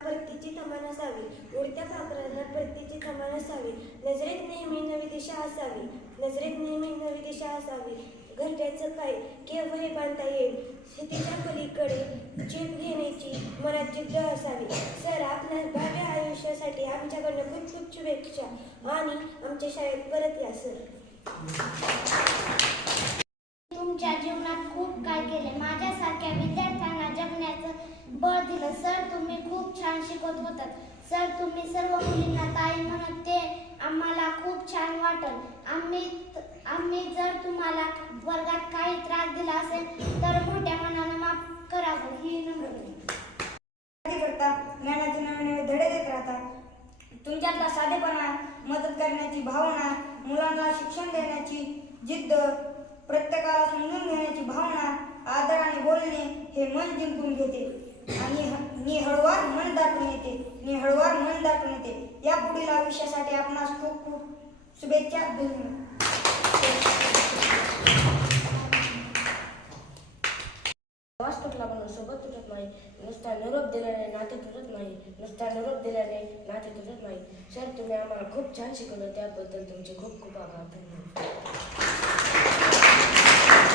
परतीची कमान असावी, उडत्या पाखरांना परतीची कमान असावी, नजरेत नेहमी नवी दिशा असावी, नजरेत नेहमी नवी दिशा असावी, घरट्याचं काय केव्हाही बांधता येईल, शेतीच्या पलीकडे जीव घेण्याची मनात जिद्द असावी. सर, आपल्या भावी आयुष्यासाठी आमच्याकडनं खूप खूप शुभेच्छा आणि आमच्या शाळेत परत या सर. तुमच्या जीवनात खूप काय केले, माझ्यासारख्या विद्यार्थ्यांना जगण्याचं बळ दिलं. सर, तुम्ही खूप छान शिकवत होतात. सर, तुम्ही सर्व मुलींना ताई म्हणत ते आम्हाला खूप छान वाटलं. आम्ही जर तुम्हाला वर्गात काही त्रास दिला असेल तर मोठ्या मनानं माफ करावं ही नम्र करता. ज्ञानाचे नवे नवे धडे देत राहतात. तुमच्यातला साधेपणा, मदत करण्याची भावना, मुलांना शिक्षण देण्याची जिद्द, प्रत्येकाला समजून घेण्याची भावना, आदराने बोलणे हे मन जिंकून घेते आणि हळूवार मन दाटून येते. या पुढील आयुष्यासाठी आपणास खूप खूप शुभेच्छा. वास्तवला म्हणून सोबत तुटत नाही, नुसता निरोप दिल्याने नाते तुटत नाही, नुसता निरोप दिल्याने नाते तुटत नाही. सर, तुम्ही आम्हाला खूप छान शिकवलं, त्याबद्दल तुमचे खूप खूप आभार. धन्यवाद.